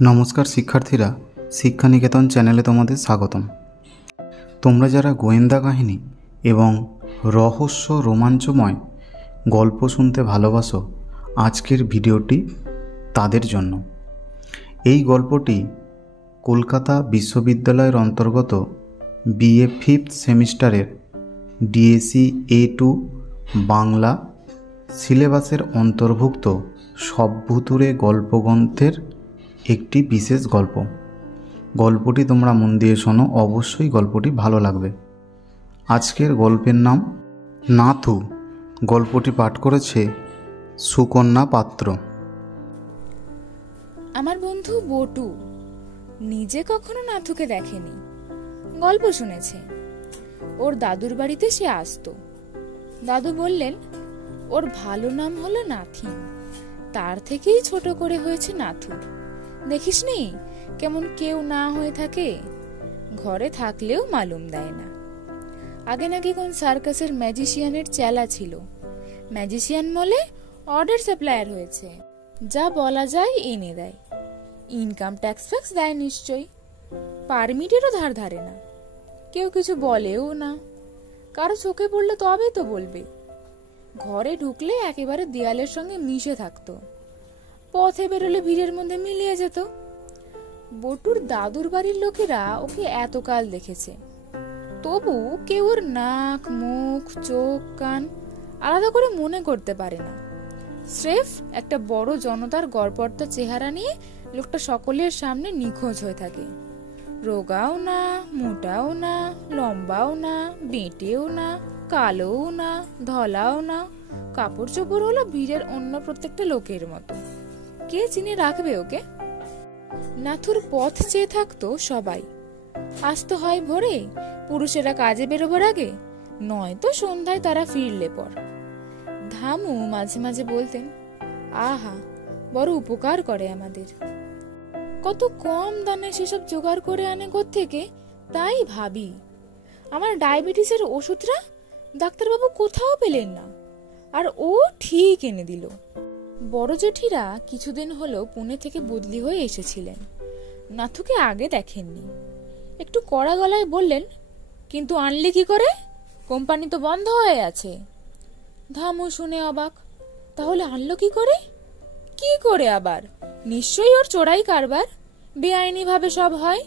নমস্কার শিক্ষার্থীরা, শিক্ষানিকেতন চ্যানেলে তোমাদের স্বাগতম। তোমরা যারা গোয়েন্দা কাহিনী এবং রহস্য রোমাঞ্চময় গল্প শুনতে ভালোবাসো, আজকের ভিডিওটি তাদের জন্য। এই গল্পটি কলকাতা বিশ্ববিদ্যালয়ের অন্তর্গত বিএ 5th সেমিস্টারের ডিএসি A2 বাংলা সিলেবাসের অন্তর্ভুক্ত সবভুতুড়ে গল্পগ্রন্থের একটি বিশেষ গল্প। গল্পটি তোমরা মন দিয়ে শোনো, অবশ্যই গল্পটি ভালো লাগবে। আজকের গল্পের নাম নাথু। গল্পটি পাঠ করেছে সুকন্যা পাত্র। আমার বন্ধু বটু নিজে কখনো নাথুকে দেখেনি, গল্প শুনেছে। ওর দাদুর বাড়িতে সে আসতো। দাদু বললেন ওর ভালো নাম হলো নাথিন, তার থেকেই ছোট করে হয়েছে নাথু। দেখিসনি কেমন কেউ না হয়ে থাকে, ঘরে থাকলেও মালুম দেয় না। আগে নাকি কোন সার্কাসের ম্যাজিশিয়ানের চেলা ছিল। ম্যাজিশিয়ান বলে অর্ডার সাপ্লায়ার হয়েছে, যা বলা যায় এনে দেয়। ইনকাম ট্যাক্স ফ্যাক্স দেয় নিশ্চয়ই, পারমিটেরও ধার ধারে না। কেউ কিছু বলেও না, কারো চোখে পড়লে তবেই তো বলবে। ঘরে ঢুকলে একেবারে দেয়ালের সঙ্গে মিশে থাকতো, পথে বেরোলে ভিড়ের মধ্যে মিলিয়ে যেত। বটুর দাদুর বাড়ির লোকেরা ওকে এতকাল দেখেছে, তবু কেউ ওর নাক, মুখ, চোখ, কান আলাদা করে মনে করতে পারে না। স্রেফ একটা বড় জনতার গড়পড়তা চেহারা নিয়ে লোকটা সকলের সামনে নিখোঁজ হয়ে থাকে। রোগাও না, মোটাও না, লম্বাও না, বেঁটেও না, কালোও না, ধলাও না। কাপড় চোপড় হলো ভিড়ের অন্য প্রত্যেকটা লোকের মতো। কে চিনে রাখবে ওকে? নাথুর পথ চেয়ে থাকতো সবাই। আসতে হয় ভোরে, পুরুষেরা কাজে বেরোবার আগে, নয়তো সন্ধ্যায় তারা ফিরলে পর। ধামু মাঝে মাঝে বলতেন, আহা বড় উপকার করে আমাদের। কত কম দানে সেসব জোগাড় করে আনে কোত্থেকে, তাই ভাবি। আমার ডায়াবেটিসের ওষুধটা ডাক্তারবাবু কোথাও পেলেন না, আর ও ঠিক এনে দিল। বড় জেঠিরা কিছুদিন হলো পুনে থেকে বদলি হয়ে এসেছিলেন। নাথুকে আগে দেখেননি। একটু কড়া গলায় বললেন, কিন্তু আনলি কি করে? কোম্পানি তো বন্ধ হয়ে আছে। ধামু শুনে অবাক, তাহলে আনলো কি করে? কি করে আবার? নিশ্চয়ই ওর চোরাই কারবার, বেআইনি ভাবে সব হয়।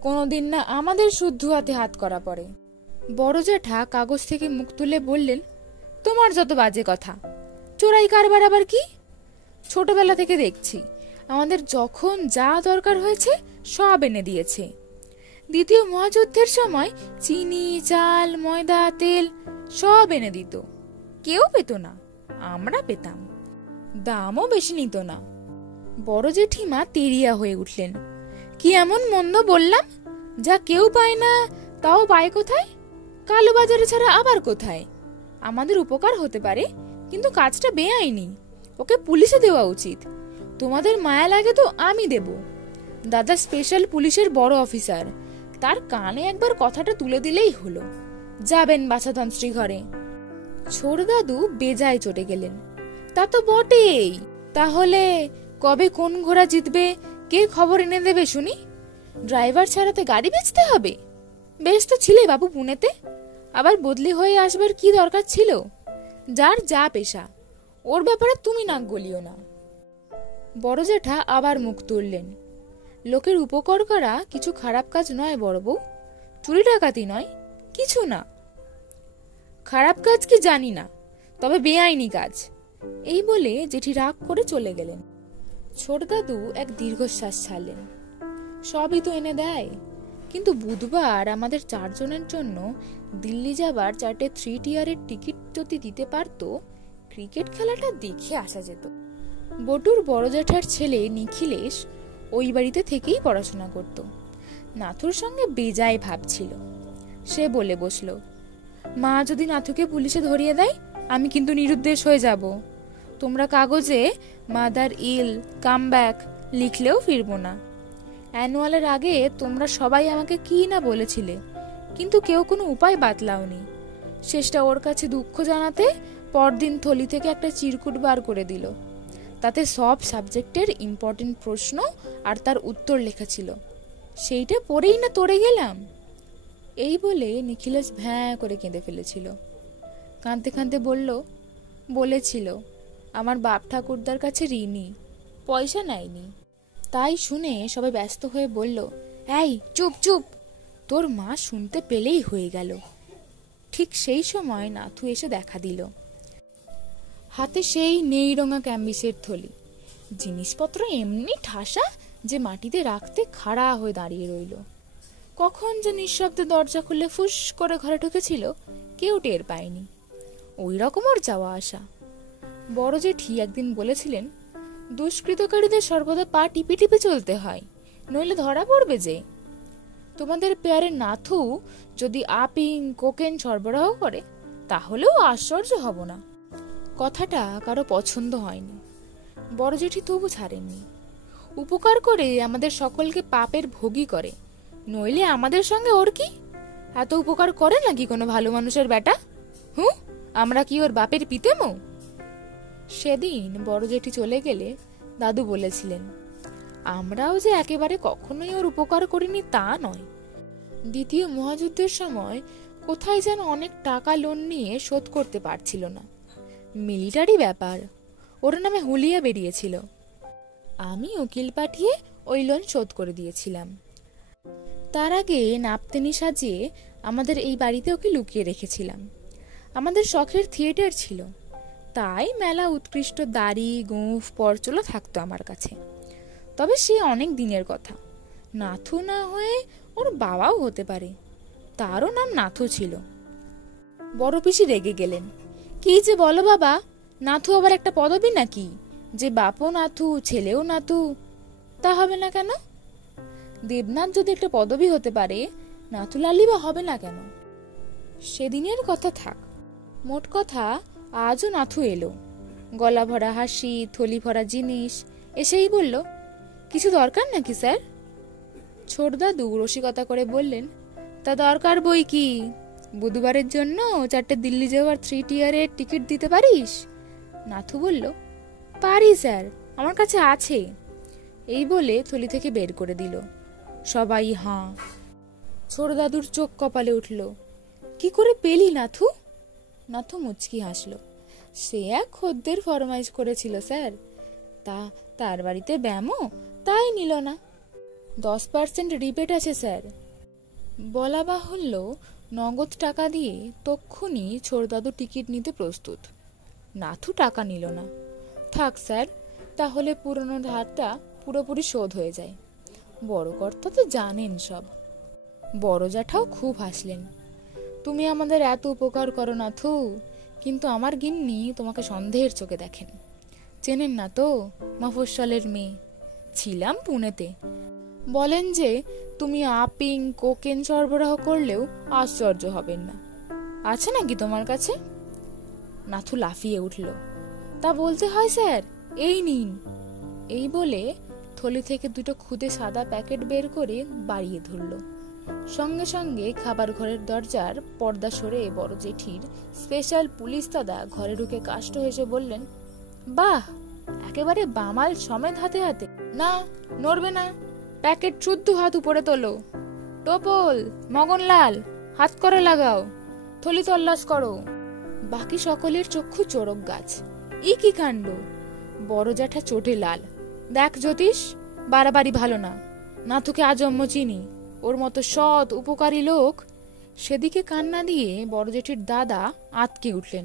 কোনোদিন না আমাদের শুদ্ধ হাতে হাত করা পড়ে। বড় জেঠা কাগজ থেকে মুখ তুলে বললেন, তোমার যত বাজে কথা। চোরাই কারবার আবার কি? ছোটবেলা থেকে দেখছি আমাদের যখন যা দরকার হয়েছে সব এনে দিয়েছে। দ্বিতীয় মহাযুদ্ধের সময় চিনি, চাল, ময়দা, তেল সব এনে দিত। কেউ পেত না, আমরা পেতাম। দামও বেশি নিত না। বড় জেঠিমা তেরিয়া হয়ে উঠলেন, কি এমন মন্দ বললাম? যা কেউ পায় না তাও পায় কোথায়? কালো বাজারে ছাড়া আবার কোথায়? আমাদের উপকার হতে পারে, কিন্তু কাজটা বেআইনি, ওকে পুলিশে দেওয়া উচিত। তোমাদের মায়া লাগে তো আমি দেব। দাদা স্পেশাল পুলিশের বড় অফিসার, তার কানে একবার কথাটা তুলে দিলেই হলো। যাবেন বাছাধনশ্রী ঘরে। ছোট দাদু বেজায় চটে গেলেন, তা তো বটেই। তাহলে কবে কোন ঘোড়া জিতবে কে খবর এনে দেবে শুনি? ড্রাইভার ছাড়াতে গাড়ি বেচতে হবে? বেশ তো ছিলে বাবু পুনেতে, আবার বদলি হয়ে আসবার কি দরকার ছিল? যার যা পেশা, ওর ব্যাপারে তুমি নাক গলিও না। বড় জেঠা আবার মুখ তুললেন, লোকের উপকার করা কিছু খারাপ কাজ নয় বড় বউ, চুরি ডাকাতি নয়, কিছু না। খারাপ কাজ কি জানি না, তবে বেআইনি কাজ। এই বলে জেঠি রাগ করে চলে গেলেন। ছোট দাদু এক দীর্ঘশ্বাস ছাড়লেন। সবই তো এনে দেয়, কিন্তু বুধবার আমাদের 4 জনের জন্য দিল্লি যাবার 4টে 3 টিয়ারের টিকিট যদি দিতে পারতো, ক্রিকেট খেলাটা দেখে আসা যেত। বটুর বড় জেঠার ছেলে নিখিলেশ ওই বাড়িতে থেকেই পড়াশোনা করত। নাথুর সঙ্গে বেজায় ভাবছিল। সে বলে বসল, মা যদি নাথুকে পুলিশে ধরিয়ে দেয়, আমি কিন্তু নিরুদ্দেশ হয়ে যাব। তোমরা কাগজে মাদার ইল কাম ব্যাক লিখলেও ফিরবো না। অ্যানুয়ালের আগে তোমরা সবাই আমাকে কি না বলেছিলে, কিন্তু কেউ কোনো উপায় বাতলাওনি। শেষটা ওর কাছে দুঃখ জানাতে পরদিন থলি থেকে একটা চিরকুট বার করে দিল। তাতে সব সাবজেক্টের ইম্পর্টেন্ট প্রশ্ন আর তার উত্তর লেখা ছিল। সেইটা পড়েই না তড়ে গেলাম। এই বলে নিখিলেশ ভ্যাঁ করে কেঁদে ফেলেছিল। কাঁদতে কাঁদতে বলেছিল আমার বাপ ঠাকুরদার কাছে ঋণী, পয়সা নেয়নি। তাই শুনে সবাই ব্যস্ত হয়ে বলল, এই চুপ চুপ, তোর মা শুনতে পেলেই হয়ে গেল। ঠিক সেই সময় নাথু এসে দেখা দিল। হাতে সেই নেই রঙা ক্যাম্বিসের থলি, জিনিসপত্র এমনি ঠাসা যে মাটিতে রাখতে খাড়া হয়ে দাঁড়িয়ে রইল। কখন যে নিঃশব্দে দরজা খুলে ফুস করে ঘরে ঢুকেছিল কেউ টের পায়নি। ওই রকম ওর যাওয়া আসা। বড় জেঠি একদিন বলেছিলেন, দুষ্কৃতকারীদের সর্বদা পা টিপে টিপে চলতে হয়, নইলে ধরা পড়বে যে। তোমাদের পেয়ারের নাথু যদি আপিং কোকেন সরবরাহ করে তাহলেও আশ্চর্য হব না। কথাটা কারো পছন্দ হয়নি। বড় জেঠি তবু ছাড়েননি। উপকার করে আমাদের সকলকে পাপের ভোগী করে, নইলে আমাদের সঙ্গে ওর কি? এত উপকার করে নাকি কোনো ভালো মানুষের বেটা? আমরা কি ওর বাপের পিতেমো? সেদিন বড় জেঠি চলে গেলে দাদু বলেছিলেন, আমরাও যে একেবারে কখনোই ওর উপকার করিনি তা নয়। দ্বিতীয় মহাযুদ্ধের সময় কোথায় যেন অনেক টাকা লোন নিয়ে শোধ করতে পারছিল না। মিলিটারি ব্যাপার, ওর নামে হুলিয়া বেরিয়েছিল। আমি উকিল পাঠিয়ে ওই লোন শোধ করে দিয়েছিলাম। তার আগে নাপতেনি সাজিয়ে আমাদের এই বাড়িতে ওকে লুকিয়ে রেখেছিলাম। আমাদের শখের থিয়েটার ছিল, তাই মেলা উৎকৃষ্ট দাড়ি গোঁফ পরচুলো থাকতো আমার কাছে। তবে সে অনেক দিনের কথা। নাথু না হয়ে ওর বাবাও হতে পারে, তারও নাম নাথু ছিল। বড় পিসি রেগে গেলেন, কি যে বলো বাবা, নাথু আবার একটা পদবী নাকি যে বাপও নাথু ছেলেও নাথু? তা হবে না কেন? দেবনাথ যদি একটা পদবী হতে পারে, নাথুলালি বা হবে না কেন? সেদিনের কথা থাক। মোট কথা, আজও নাথু এলো, গলা ভরা হাসি, থলি ভরা জিনিস। এসেই বলল, কিছু দরকার নাকি স্যার? ছোট দাদু রসিকতা করে বললেন, তা দরকার বই কি, বুধবারের জন্য 4টে দিল্লি যাওয়ার 3 টিয়ারের টিকিট দিতে পারিস? নাথু বলল, পারি স্যার, আমার কাছে আছে। এই বলে থলি থেকে বের করে দিল। সবাই হাঁ। ছোট দাদুর চোখ কপালে উঠল। কি করে পেলি নাথু? নাথু মুচকি হাসল। সে এক খদ্দের ফরমাইশ করেছিল স্যার, তার বাড়িতে ব্যামো, তাই নিল না। 10% রিবেট আছে স্যার। বলা বাহুল্য, নগদ টাকা দিয়ে তক্ষুনি ছোট দাদু টিকিট নিতে প্রস্তুত। নাথু টাকা নিল না। থাক স্যার, তাহলে পুরনো ধারটা পুরোপুরি শোধ হয়ে যায়। বড় কর্তা তো জানেন সব। বড় জ্যাঠাও খুব হাসলেন। তুমি আমাদের এত উপকার করো নাথু, কিন্তু আমার গিন্নি তোমাকে সন্দেহের চোখে দেখেন। চেনেন না তো, মফস্বলের মেয়ে। ছিলাম পুনেতে। বলেন যে তুমি আপিং কোকেন সরবরাহ করলেও আশ্চর্য হবেন না। আছে নাকি তোমার কাছে? নাথু লাফিয়ে উঠল। তা বলতে হয় স্যার, এই নিন। এই বলে থলি থেকে 2টো খুদে সাদা প্যাকেট বের করে বাড়িয়ে ধরল। সঙ্গে সঙ্গে খাবার ঘরের দরজার পর্দা সরে বড় জেঠির স্পেশাল পুলিশ দাদা ঘরে ঢুকে কাষ্ঠ হেসে বললেন, বাহ, একেবারে বামাল সমেত হাতে হাতে। না, নড়বে না। প্যাকেট শুদ্ধ হাত উপরে তোলো। টোপল, মগনলাল, হাত করে লাগাও, থলি তল্লাশ করো। বাকি সকলের চক্ষু চোরক গাছ। ই কি কাণ্ড! বড় জ্যাঠা চোটে লাল। দেখ জ্যোতিষ, বাড়াবাড়ি ভালো না। নাথুকে আজন্ম চিনি, ওর মতো সৎ উপকারী লোক। সেদিকে কান্না দিয়ে বড় জেঠির দাদা আঁতকে উঠলেন।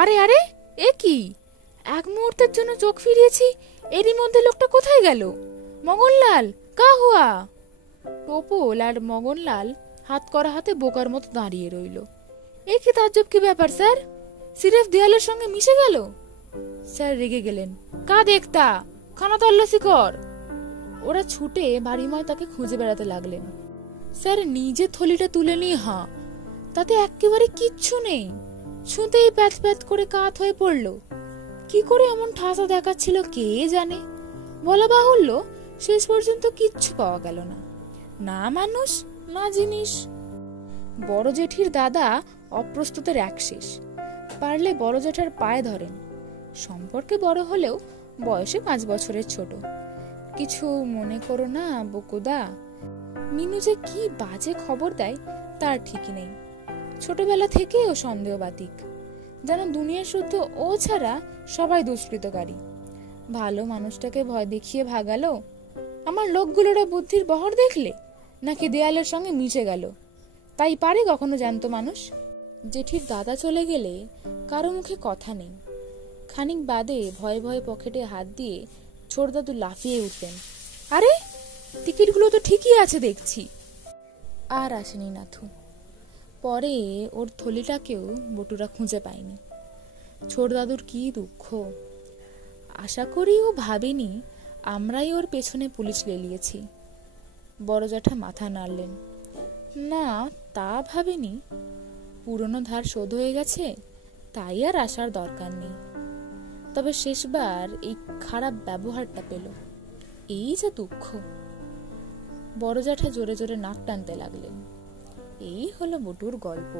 আরে আরে, এ কি! এক মুহূর্তের জন্য চোখ ফিরিয়েছি, এরই মধ্যে লোকটা কোথায় গেল? মগনলাল, কা হুয়া? টোপল আর মগনলাল হাত করা হাতে বোকার মতো দাঁড়িয়ে রইল। এ কি তাজ্জব, কি ব্যাপার স্যার? সিরেফ দেয়ালের সঙ্গে মিশে গেল। স্যার রেগে গেলেন। কা দেখতা, খানা তল্লাশি কর। ওরা ছুটে বাড়িময় তাকে খুঁজে বেড়াতে লাগলেন। স্যার নিজে থলিটা তুলে নিয়ে হাঁ, তাতে একেবারে কিচ্ছু নেই। ছুঁতেই প্যাথ প্যাথ করে কাত হয়ে পড়ল। কি করে এমন ঠাসা দেখাচ্ছিল কে জানে। বলা বাহুল্য, শেষ পর্যন্ত কিচ্ছু পাওয়া গেল না, না মানুষ না জিনিস। বড় জেঠির দাদা অপ্রস্তুতের এক শেষ। পারলে বড় জেঠার পায়ে ধরেন। সম্পর্কে বড় হলেও বয়সে 5 বছরের ছোট। কিছু মনে করো না বকুদা। মিনু যে কি বাজে খবর দেয় তার ঠিকই নেই। ছোটবেলা থেকে ও সন্দেহবাতিক, যেন দুনিয়া শুদ্ধ ও ছাড়া সবাই দুষ্কৃতকারী। ভালো মানুষটাকে ভয় দেখিয়ে ভাগালো। আমার লোকগুলোরও বুদ্ধির বহর দেখলে, নাকি দেয়ালের সঙ্গে মিশে গেল? তাই পারে কখনো জ্যান্ত মানুষ? জেঠির দাদা চলে গেলে কারো মুখে কথা নেই। খানিক বাদে ভয়ে ভয়ে পকেটে হাত দিয়ে ছোট দাদু লাফিয়ে উঠলেন। আরে, টিকিটগুলো তো ঠিকই আছে দেখছি। আর আসেনি নাথু। পরে ওর থলিটাকেও বটুরা খুঁজে পায়নি। ছোট দাদুর কি দুঃখ। আশা করি ও ভাবেনি আমরাই ওর পেছনে পুলিশ লেলিয়েছি। বড় জ্যাঠা মাথা নাড়লেন। না, তা ভাবেনি। পুরনো ধার শোধ হয়ে গেছে, তাই আর আসার দরকার নেই। তবে শেষবার এই খারাপ ব্যবহারটা পেল, এই যে দুঃখ। বড় জ্যাঠা জোরে জোরে নাক টানতে লাগলেন। এই হলো বটুর গল্প।